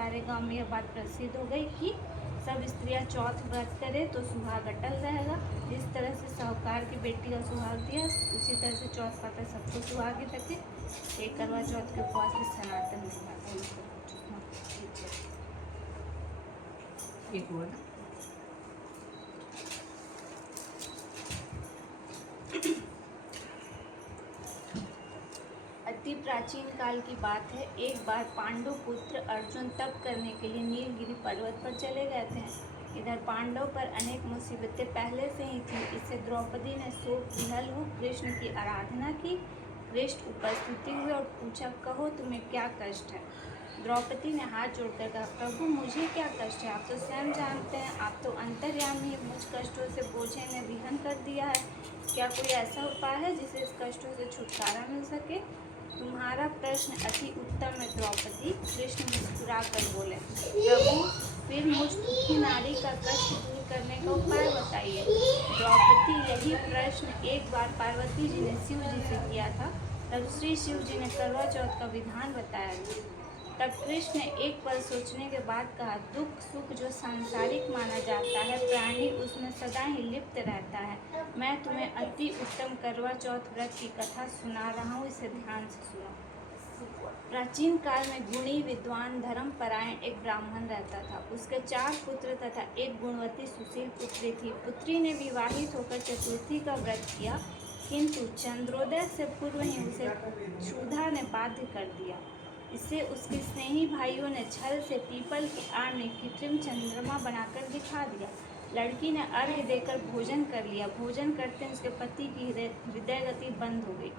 सारे गांव में यह बात प्रसिद्ध हो गई कि सब स्त्रियां चौथ व्रत करें तो सुहाग अटल रहेगा। जिस तरह से साहूकार की बेटी का सुहाग दिया, उसी तरह से चौथ पाता सबको सुहागित रखे। एक करवा चौथ के उपवास भी सनातन में एक हुआ ना। अति प्राचीन काल की बात है। एक बार पांडु पुत्र अर्जुन तप करने के लिए नीलगिरी पर्वत पर चले गए थे। इधर पांडव पर अनेक मुसीबतें पहले से ही थी। इससे द्रौपदी ने शोक विहल हो कृष्ण की आराधना की। कृष्ण उपस्थित हुए और पूछा, कहो तुम्हें क्या कष्ट है। द्रौपदी ने हाथ जोड़कर कहा, प्रभु मुझे क्या कष्ट है, आप तो स्वयं जानते हैं, आप तो अंतर्यामी, मुझ कष्टों से बोझे ने विहन कर दिया है। क्या कोई ऐसा उपाय है जिससे इस कष्टों से छुटकारा मिल सके। तुम्हारा प्रश्न अति उत्तम है द्रौपदी। कृष्ण मुस्कुरा कर बोले, प्रभु फिर मुझ दुखी नारी का कष्ट दूर करने का उपाय बताइए। द्रौपदी यही प्रश्न एक बार पार्वती जी ने शिव जी से किया था। तब श्री शिव जी ने करवा चौथ का विधान बताया था। तब कृष्ण ने एक पल सोचने के बाद कहा, दुख सुख जो सांसारिक माना जाता है, प्राणी उसमें सदा ही लिप्त रहता है। मैं तुम्हें अति उत्तम करवा चौथ व्रत की कथा सुना रहा हूँ, इसे ध्यान से सुनो। प्राचीन काल में गुणी विद्वान धर्मपरायण एक ब्राह्मण रहता था। उसके 4 पुत्र तथा एक गुणवती सुशील पुत्री थी। पुत्री ने विवाहित होकर चतुर्थी का व्रत किया, किंतु चंद्रोदय से पूर्व ही उसे क्षुधा ने बाध्य कर दिया। इससे उसके स्नेही भाइयों ने छल से पीपल की आड़ में कृत्रिम चंद्रमा बनाकर दिखा दिया। लड़की ने अर्घ्य देकर भोजन कर लिया। भोजन करते उसके पति की हृदय गति बंद हो गई।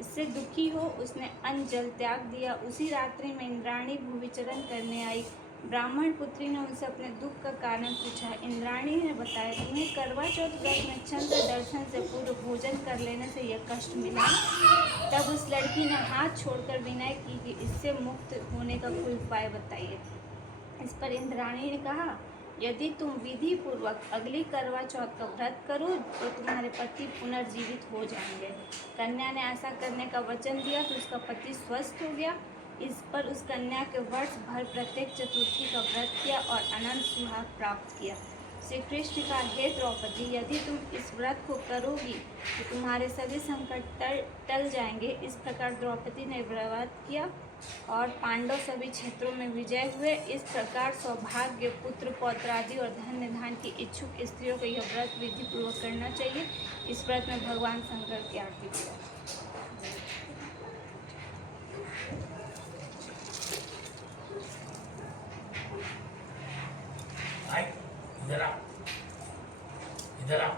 इससे दुखी हो उसने अन्न जल त्याग दिया। उसी रात्रि में इंद्राणी भूविचरण करने आई। ब्राह्मण पुत्री ने उनसे अपने दुख का कारण पूछा। इंद्राणी ने बताया, तुम्हें करवा चौथ व्रत में चंद्र दर्शन से पूर्व भोजन कर लेने से यह कष्ट मिला। तब उस लड़की ने हाथ छोड़कर विनय की कि इससे मुक्त होने का कोई उपाय बताइए। इस पर इंद्राणी ने कहा, यदि तुम विधि पूर्वक अगली करवा चौथ का व्रत करो तो तुम्हारे पति पुनर्जीवित हो जाएंगे। कन्या ने ऐसा करने का वचन दिया तो उसका पति स्वस्थ हो गया। इस पर उस कन्या के वर्ष भर प्रत्येक चतुर्थी का व्रत किया और अनंत सुहाग प्राप्त किया। श्री कृष्ण का, हे द्रौपदी, यदि तुम इस व्रत को करोगी तो तुम्हारे सभी संकट टल जाएंगे। इस प्रकार द्रौपदी ने व्रत किया और पांडव सभी क्षेत्रों में विजय हुए। इस प्रकार सौभाग्य, पुत्र पौत्र आदि और धन्य धान की इच्छुक स्त्रियों को यह व्रत विधि पूर्वक करना चाहिए। इस व्रत में भगवान शंकर की आरती किया। इधर आ